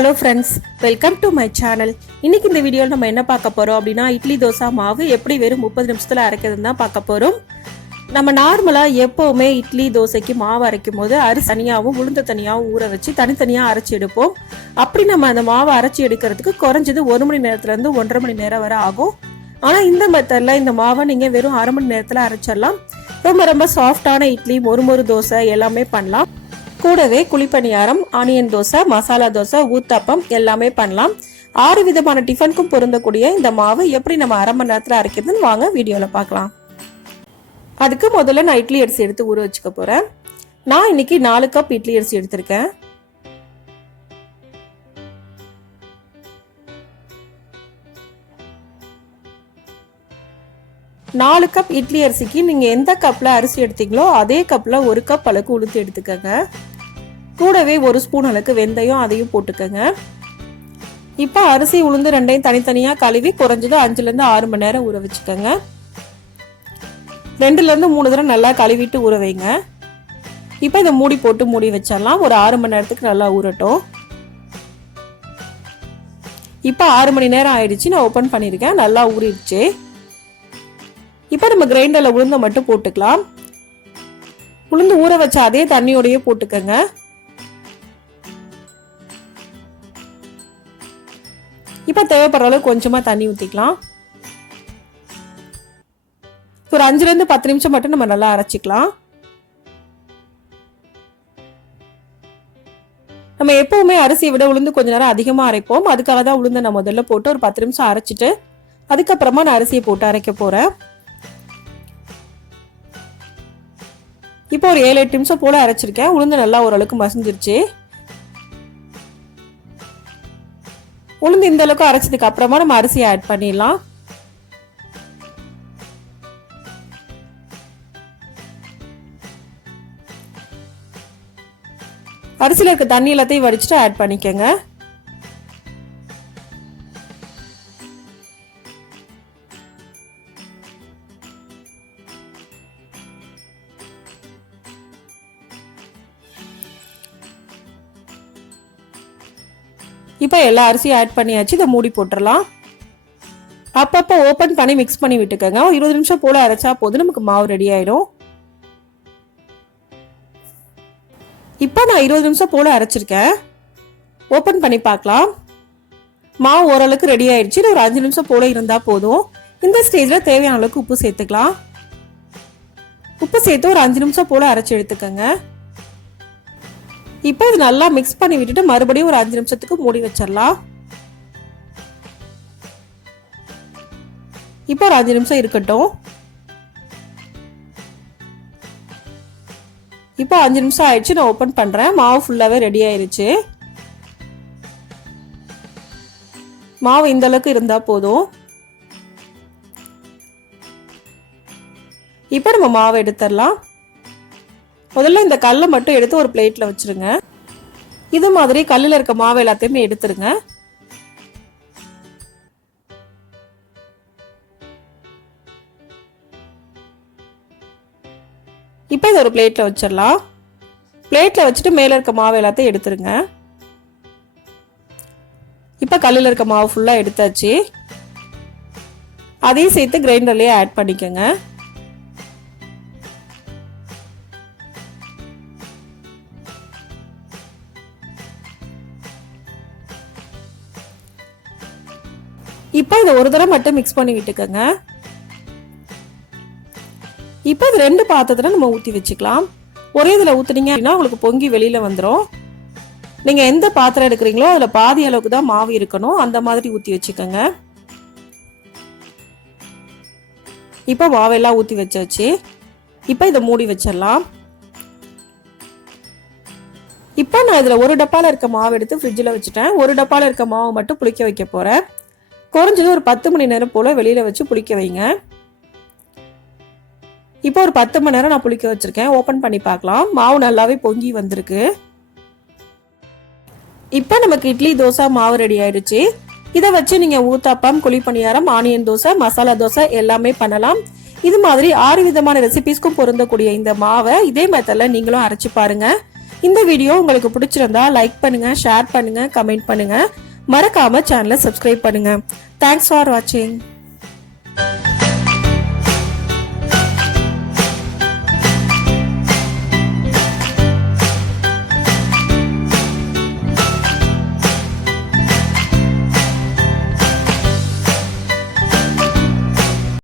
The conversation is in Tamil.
Hello friends, welcome to my channel. இன்னைக்கு இந்த வீடியோவில் நம்ம என்ன பார்க்க போகிறோம் அப்படின்னா, இட்லி தோசை மாவு எப்படி வெறும் 30 நிமிஷத்தில் அரைக்கிறதுன்னு தான் பார்க்க போகிறோம். நம்ம நார்மலாக எப்போவுமே இட்லி தோசைக்கு மாவு அரைக்கும் போது அரிசி தனியாகவும் உளுந்த தனியாகவும் ஊற வச்சு தனித்தனியாக அரைச்சி எடுப்போம். அப்படி நம்ம அந்த மாவை அரைச்சி எடுக்கிறதுக்கு குறைஞ்சது 1 மணி நேரத்துலேருந்து 1.5 மணி நேரம் வரை ஆகும். ஆனால் இந்த மெத்தடில் இந்த மாவை நீங்கள் வெறும் அரை மணி நேரத்தில் அரைச்சிடலாம். ரொம்ப ரொம்ப சாஃப்டான இட்லி, மொறு தோசை எல்லாமே பண்ணலாம். கூடவே குழிப்பணியாரம், ஆனியன் தோசை, மசாலா தோசை, ஊத்தாப்பம் எல்லாமே பண்ணலாம். 6 விதமான டிஃபனுக்கும் பொருந்தக்கூடிய இந்த மாவு எப்படி நம்ம அரை மணி நேரத்தில் அரைக்கிறதுன்னு வாங்க வீடியோவில் பார்க்கலாம். அதுக்கு முதல்ல நான் இட்லி அரிசி எடுத்து ஊற வச்சுக்க போகிறேன். நான் இன்னைக்கு 4 கப் இட்லி அரிசி எடுத்திருக்கேன். நாலு கப் இட்லி அரிசிக்கு நீங்கள் எந்த கப்பில் அரிசி எடுத்தீங்களோ அதே கப்பில் 1 கப் அளவுக்கு உளுந்து எடுத்துக்கோங்க. கூடவே 1 ஸ்பூன் அளவுக்கு வெந்தயம் அதையும் போட்டுக்கோங்க. இப்போ அரிசி உளுந்து ரெண்டையும் தனித்தனியாக கழுவி குறைஞ்சது 5லேருந்து 6 மணி நேரம் ஊற வச்சுக்கோங்க. 2லேருந்து 3 தடவை நல்லா கழுவிட்டு ஊற வைங்க. இப்போ இதை மூடி போட்டு மூடி வச்சிடலாம். ஒரு 6 மணி நேரத்துக்கு நல்லா ஊறட்டும். இப்போ 6 மணி நேரம் ஆயிடுச்சு. நான் ஓப்பன் பண்ணியிருக்கேன். நல்லா ஊறிடுச்சு. இப்போ நம்ம கிரைண்டரில் உளுந்த மட்டும் போட்டுக்கலாம். உளுந்து ஊற வச்ச அதே தண்ணியோடையே போட்டுக்கோங்க. இப்போ தேவைப்படுற அளவுக்கு கொஞ்சமாக தண்ணி ஊற்றிக்கலாம். ஒரு 5லேருந்து 10 நிமிஷம் மட்டும் நம்ம நல்லா அரைச்சிக்கலாம். நம்ம எப்பவுமே அரிசியை விட உளுந்து கொஞ்ச நேரம் அதிகமாக அரைப்போம். அதுக்காக தான் உளுந்து நான் முதல்ல போட்டு ஒரு 10 நிமிஷம் அரைச்சிட்டு அதுக்கப்புறமா நான் அரிசியை போட்டு அரைக்க போகிறேன். இப்போ ஒரு 7-8 நிமிஷம் போல அரைச்சிருக்கேன். உளுந்து நல்லா ஓரளவுக்கு மசிஞ்சிருச்சு. உளுந்து இந்த அளவுக்கு அரைச்சதுக்கு அப்புறமா நம்ம அரிசியை ஆட் பண்ணிடலாம். அரிசியில் இருக்க தண்ணி எல்லாத்தையும் வடிச்சுட்டு ஆட் பண்ணிக்கோங்க. இப்போ எல்லா அரிசியும் ஆட் பண்ணியாச்சு. இதை மூடி போட்டுடலாம். அப்பப்போ ஓப்பன் பண்ணி மிக்ஸ் பண்ணி விட்டுக்கோங்க. 20 நிமிஷம் போல அரைச்சா போதும், நமக்கு மாவு ரெடி ஆயிடும். இப்போ நான் 20 நிமிஷம் போல அரைச்சிருக்கேன். ஓப்பன் பண்ணி பார்க்கலாம். மாவு ஓரளவுக்கு ரெடி ஆயிடுச்சு. ஒரு 5 நிமிஷம் போல இருந்தால் போதும். இந்த ஸ்டேஜில் தேவையான அளவுக்கு உப்பு சேர்த்துக்கலாம். உப்பு சேர்த்து ஒரு 5 நிமிஷம் போல அரைச்சி எடுத்துக்கோங்க. இப்போ இது நல்லா மிக்ஸ் பண்ணி விட்டுட்டு மறுபடியும் ஒரு 5 நிமிஷத்துக்கு மூடி வச்சிடலாம். இப்போ ஒரு 5 நிமிஷம் இருக்கட்டும். இப்போ 5 நிமிஷம் ஆயிடுச்சு. நான் ஓப்பன் பண்றேன். மாவு ஃபுல்லாவே ரெடி ஆயிருச்சு. மாவு இந்த அளவுக்கு இருந்தா போதும். இப்போ நம்ம மாவை எடுத்துடலாம். முதல்ல இந்த கல்லை மட்டும் எடுத்து ஒரு பிளேட்ல வச்சிருங்க. இது மாதிரி கல்லில் இருக்க மாவு எல்லாத்தையுமே எடுத்துருங்க. இப்போ இதை ஒரு பிளேட்ல வச்சிடலாம். பிளேட்ல வச்சுட்டு மேல இருக்க மாவு எல்லாத்தையும் எடுத்துருங்க. இப்போ கல்லில் இருக்க மாவு ஃபுல்லா எடுத்தாச்சு. அதையும் சேர்த்து கிரைண்டர்லயே ஆட் பண்ணிக்கோங்க. இப்போ இதை ஒரு தடவை மட்டும் மிக்ஸ் பண்ணி விட்டுக்கோங்க. இப்போ இது 2 பாத்திரத்துல நம்ம ஊற்றி வச்சுக்கலாம். ஒரே இதில் ஊற்றுனீங்க அப்படின்னா உங்களுக்கு பொங்கி வெளியில வந்துடும். நீங்கள் எந்த பாத்திரம் எடுக்கிறீங்களோ அதில் பாதி அளவுக்கு தான் மாவு இருக்கணும். அந்த மாதிரி ஊற்றி வச்சுக்கோங்க. இப்போ மாவெல்லாம் ஊற்றி வச்சாச்சு. இப்போ இதை மூடி வச்சிடலாம். இப்போ நான் இதில் ஒரு டப்பாவில் இருக்க மாவு எடுத்து ஃப்ரிட்ஜில் வச்சுட்டேன். ஒரு டப்பாவில் இருக்க மாவு மட்டும் புளிக்க வைக்க போகிறேன். குறைஞ்சது ஒரு 10 மணி நேரம் போல வெளியில வச்சு புளிக்க வைங்க. இப்போ ஒரு 10 மணி நேரம் நான் புளிக்க வச்சிருக்கேன். ஓபன் பண்ணி பார்க்கலாம். மாவு நல்லாவே பொங்கி வந்திருக்கு. இப்போ நமக்கு இட்லி தோசை மாவு ரெடி ஆயிடுச்சு. இதை வச்சு நீங்க ஊத்தாப்பம், குழிப்பணியாரம், ஆனியன் தோசை, மசாலா தோசை எல்லாமே பண்ணலாம். இது மாதிரி 6 விதமான ரெசிபிஸ்க்கும் பொருந்தக்கூடிய இந்த மாவை இதே மெத்தட்ல நீங்களும் அரைச்சு பாருங்க. இந்த வீடியோ உங்களுக்கு பிடிச்சிருந்தா லைக் பண்ணுங்க, ஷேர் பண்ணுங்க, கமெண்ட் பண்ணுங்க. மறக்காம சேனலை சப்ஸ்கிரைப் பண்ணுங்க. தேங்க்ஸ் ஃபார் வாட்சிங்.